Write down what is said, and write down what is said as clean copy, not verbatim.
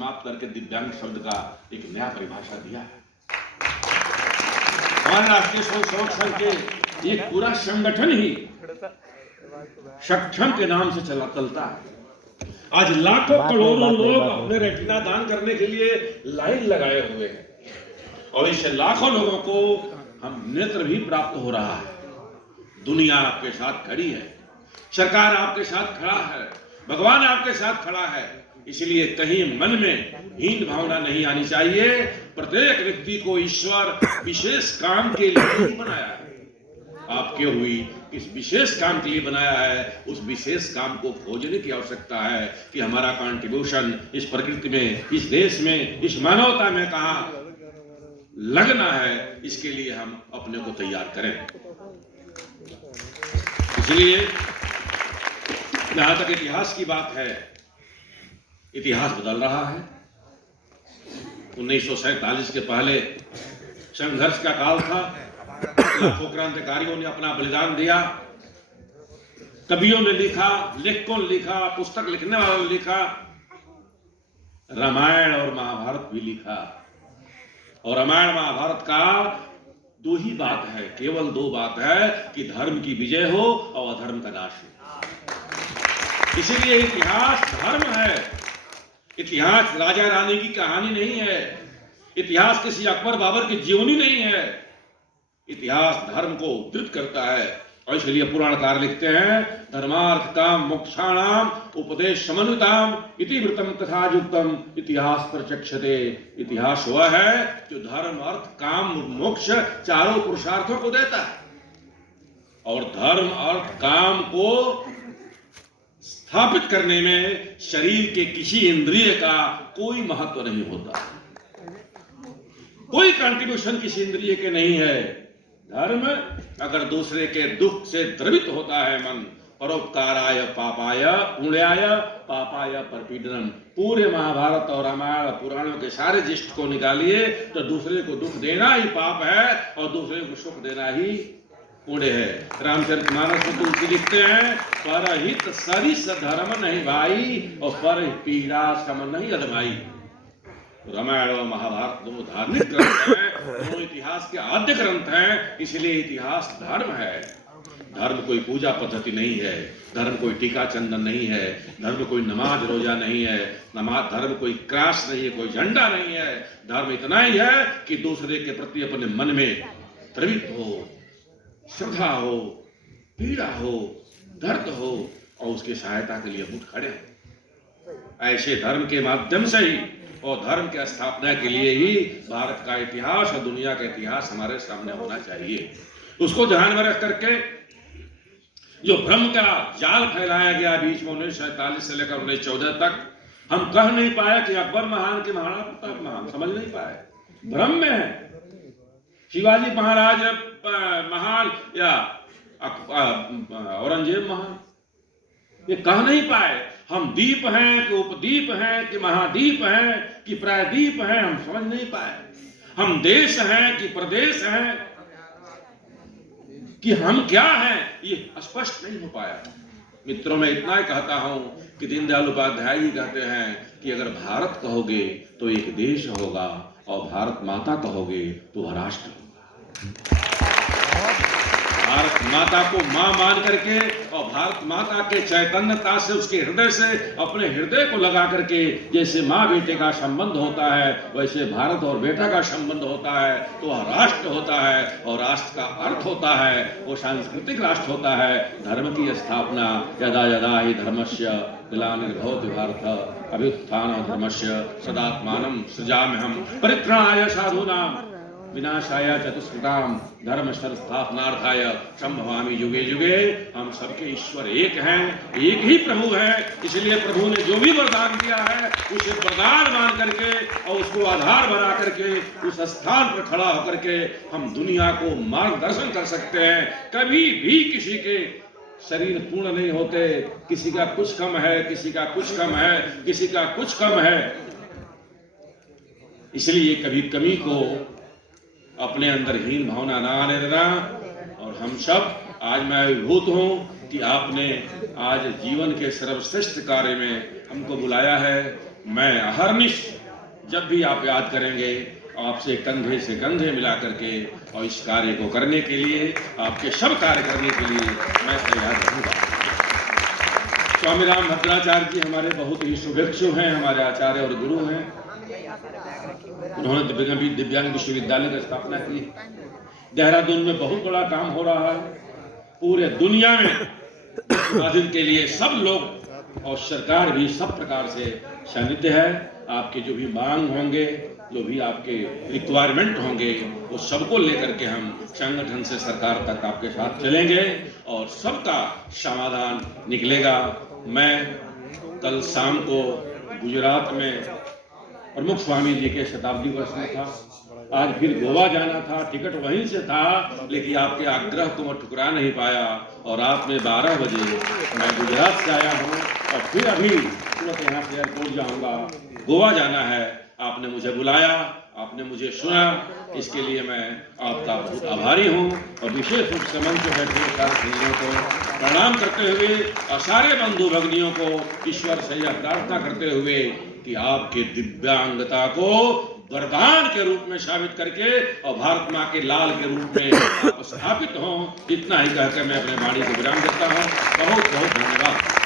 समाप्त करके दिव्यांग शब्द का एक नया परिभाषा दिया है। हमारे राष्ट्रीय स्वयंसेवक संघ के एक पूरा संगठन ही सक्षम के नाम से चलता है। आज लाखों करोड़ों लोग अपने रेटिना दान करने के लिए लाइन लगाए हुए हैं और इससे लाखों लोगों को हम नेत्र भी प्राप्त हो रहा है। दुनिया आपके साथ खड़ी है, सरकार आपके साथ खड़ा है, भगवान आपके साथ खड़ा है। इसलिए कहीं मन में हीन भावना नहीं आनी चाहिए। प्रत्येक व्यक्ति को ईश्वर विशेष काम के लिए ही बनाया है। आपके हुई इस विशेष काम के लिए बनाया है, उस विशेष काम को खोजने की आवश्यकता है कि हमारा कंट्रीब्यूशन इस प्रकृति में, इस देश में, इस मानवता में कहाँ लगना है, इसके लिए हम अपने को तैयार करें। इसलिए जहां तक इतिहास की बात है, इतिहास बदल रहा है। 1947 के पहले संघर्ष का काल था। लाखों क्रांतिकारियों ने अपना बलिदान दिया। कवियों ने लिखा, लेखकों ने लिखा, पुस्तक लिखने वालों ने लिखा, रामायण और महाभारत भी लिखा। और रामायण महाभारत का दो ही बात है, केवल दो बात है कि धर्म की विजय हो और अधर्म का नाश हो। इसीलिए इतिहास धर्म है। इतिहास राजा रानी की कहानी नहीं है। इतिहास किसी अकबर बाबर की जीवनी नहीं है। इतिहास धर्म को उद्धृत करता है और इसलिए पुराणकार लिखते हैं, धर्मार्थ काम मोक्षाणाम उपदेश समन्विताम इति वृतम तथा युक्तम इतिहास प्रचक्षते। इतिहास वह है जो धर्म अर्थ काम मोक्ष चारों पुरुषार्थों को देता है और धर्म अर्थ काम को स्थापित करने में शरीर के किसी इंद्रिय का कोई महत्व नहीं होता। कोई कंट्रीब्यूशन किसी इंद्रिय के नहीं है। धर्म अगर दूसरे के दुख से द्रवित होता है मन, परोपकाराय पापाय पुण्याय पापाय परपीडनम। पूरे महाभारत और रामायण पुराणों के सारे जिष्ट को निकालिए तो दूसरे को दुख देना ही पाप है और दूसरे को सुख देना ही पुण्य है। रामचरितमानस में तुलसी लिखते हैं, परहित सरिस धर्म नहीं भाई और पर पीड़ा सम नहीं अदमाई। रामायण और महाभारत दोनों धार्मिक ग्रंथ हैं, दोनों इतिहास के आद्य ग्रंथ हैं। इसलिए इतिहास धर्म है। धर्म कोई पूजा पद्धति नहीं है, धर्म कोई टीका चंदन नहीं है, धर्म कोई नमाज रोजा नहीं है, धर्म कोई क्रॉस नहीं है, कोई झंडा नहीं है। धर्म इतना ही है कि दूसरे के प्रति अपने मन में द्रवित हो, श्रद्धा हो, पीड़ा हो, दर्द हो और उसकी सहायता के लिए उठ खड़े हो। ऐसे धर्म के माध्यम से ही और धर्म के स्थापना के लिए ही भारत का इतिहास और दुनिया का इतिहास हमारे सामने होना चाहिए। उसको ध्यान में रख करके जो भ्रम का जाल फैलाया गया बीच में 1947 से लेकर 1914 तक, हम कह नहीं पाए कि अकबर महान के महाराणा प्रताप महान, समझ नहीं पाए, भ्रम में है। शिवाजी महाराज महान या औरंगजेब महान, ये कह नहीं पाए। हम दीप हैं कि उपदीप हैं कि महादीप हैं कि प्रायदीप हैं, हम समझ नहीं पाए। हम देश हैं कि प्रदेश हैं कि हम क्या हैं, ये स्पष्ट नहीं हो पाया। मित्रों, मैं इतना ही कहता हूं कि दीनदयाल उपाध्याय जी कहते हैं कि अगर भारत कहोगे तो एक देश होगा और भारत माता कहोगे तो वह राष्ट्र होगा। भारत माता को मां मान करके और भारत माता के चैतन्यता से, उसके हृदय से, अपने हृदय को लगा करके जैसे मां बेटे का संबंध होता है, वैसे भारत और बेटा का संबंध होता है तो वह राष्ट्र होता है। और राष्ट्र का अर्थ होता है, वो सांस्कृतिक राष्ट्र होता है। धर्म की स्थापना यदा यदा ही धर्मस्य ग्लानिर्भवति भारत अभ्युत्थानो धर्मस्य सदात्मानं सृजाम्यहम् परित्राणाय साधूनां विनाशाय चतुष्कृताम धर्म संस्थापनार्थाय संभवामि युगे युगे। हम सबके ईश्वर एक हैं, एक ही प्रभु है। इसलिए प्रभु ने जो भी वरदान दिया है उसे वरदान मान करके और उसको आधार बना करके उस स्थान पर खड़ा होकर के हम दुनिया को मार्गदर्शन कर सकते हैं। कभी भी किसी के शरीर पूर्ण नहीं होते, किसी का कुछ कम है, किसी का कुछ कम है, किसी का कुछ कम है। इसलिए कभी कमी को अपने अंदर हीन भावना ना आने देना। और हम सब आज मैं अभिभूत हूं कि आपने आज जीवन के सर्वश्रेष्ठ कार्य में हमको बुलाया है मैं अहर्निश जब भी आप याद करेंगे आपसे कंधे से कंधे मिला करके और इस कार्य को करने के लिए, आपके सब कार्य करने के लिए मैं तैयार रहूंगा। स्वामी राम भद्राचार्य जी हमारे बहुत ही शुभेच्छु हैं, हमारे आचार्य और गुरु हैं। उन्होंने दिव्यांग विश्वविद्यालय की स्थापना की। देहरादून में बहुत बड़ा काम हो रहा है। पूरे दुनिया में विभाजन के लिए सब लोग और सरकार भी सब प्रकार से सानिध्य है। आपके जो भी मांग होंगे, जो भी आपके रिक्वायरमेंट होंगे, वो सबको लेकर के हम संगठन से सरकार तक आपके साथ चलेंगे और सबका समाधान निकलेगा। मैं कल शाम को गुजरात में प्रमुख स्वामी जी के शताब्दी वर्ष में था। आज फिर गोवा जाना था, टिकट वहीं से था, लेकिन आपके आग्रह को मैं ठुकरा नहीं पाया और रात में 12 बजे मैं गुजरात से आया हूँ और फिर अभी तुरंत यहाँ से एयरपोर्ट जाऊँगा। गोवा जाना है, आपने मुझे बुलाया, आपने मुझे सुना, इसके लिए मैं आपका बहुत आभारी हूँ और विशेष रूप से मंच पर बैठे सारे को प्रणाम करते हुए और सारे बंधु भगिनियों को ईश्वर से यह प्रार्थना करते हुए कि आपके दिव्यांगता को वरदान के रूप में साबित करके और भारत माँ के लाल के रूप में आप स्थापित हों, इतना ही कहकर मैं अपने वाणी को विराम देता हूँ। बहुत बहुत धन्यवाद।